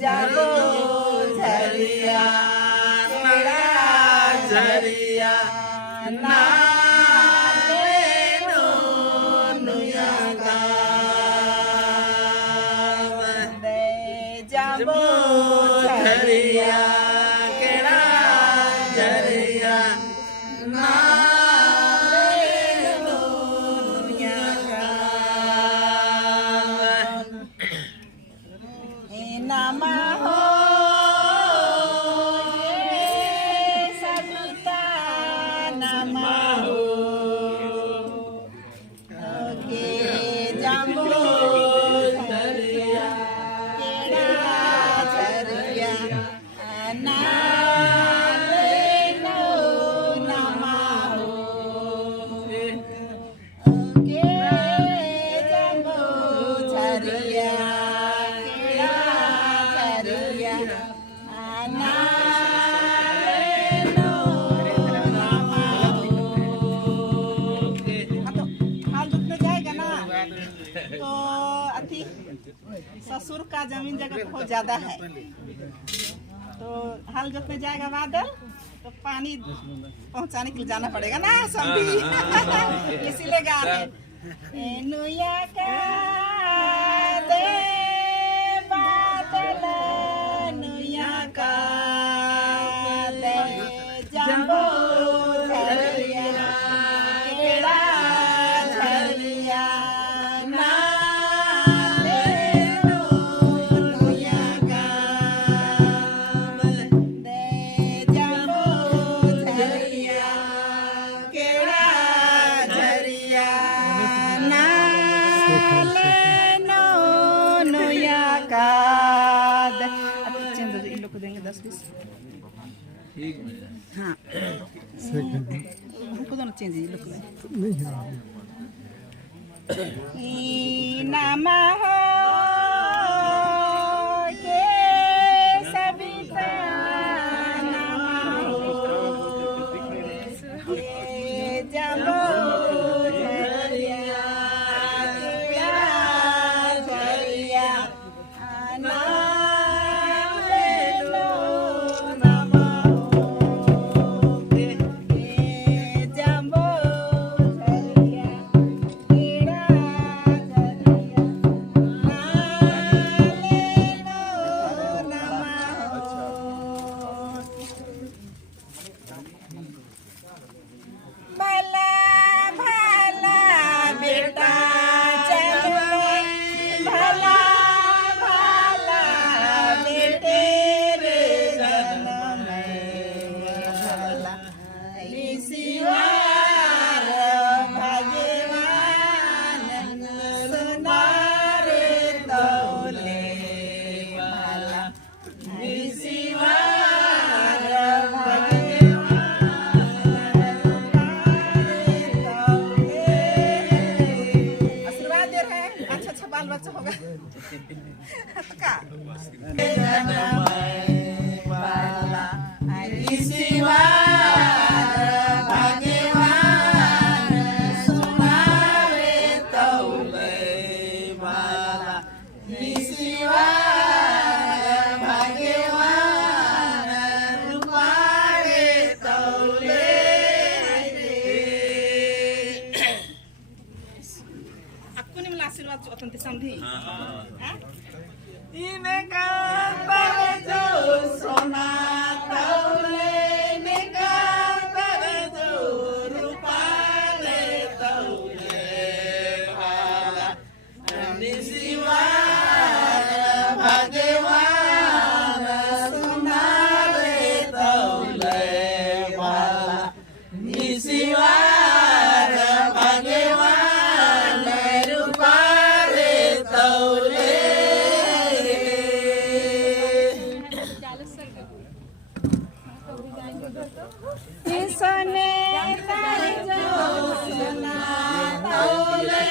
जाबो झरिया केड़ा झरिया ना लेनो नुया का दे जाबो झरिया केड़ा झरिया ना लेनो नुया का नामा हो सविता नामा हो के जामो झरिया केड़ा झरिया ना लेनो नामा हो के जामो झरिया तो अथी ससुर का जमीन जगह बहुत ज्यादा है, तो हल जोतने जाएगा बादल तो पानी पहुंचाने के लिए जाना पड़ेगा ना समझी। इसीलिए गा रहे नुया का दे बादल नुया का दे जाबो झरिया केड़ा झरिया ना लेनो नुया का दे जाबो झरिया केड़ा झरिया ना लेनो नुया का चेंज इन लोग को देंगे 10-20। हाँ हमको दोनों चेंज ये लोग नामा हो के सविता नामा हो के जाबो झरिया केड़ा झरिया ना लेनो नामा हो के जाबो झरिया केड़ा झरिया ना लेनो नामा हो भला भला बेटा चल भला भला बेटे रे जन्म भला ईश्वर भगवान सुनारे तोले भला ईश्वर आशीर्वाद दे रहे हैं, अच्छा अच्छा बाल बच्चा होगा तो का वाला ईश्वर भगवान सुनावे तौले वाला ईश्वर भगवान रुपारे तौले आपको नहीं मिला आशीर्वाद अतंत समझी इनका पर जो सोना तौले इनका पर जो रुपाले तौले वाला ईश्वर भगवान सुनावे तौले वाला ईश्वर भगवान रुपारे तौले सोने तर जो सोना तौले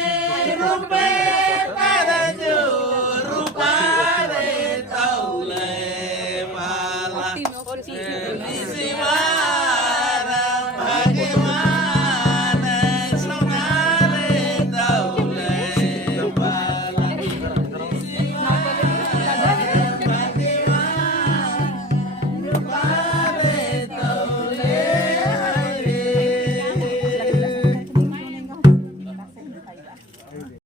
रुपए तर जो रुपा रे तौले वाला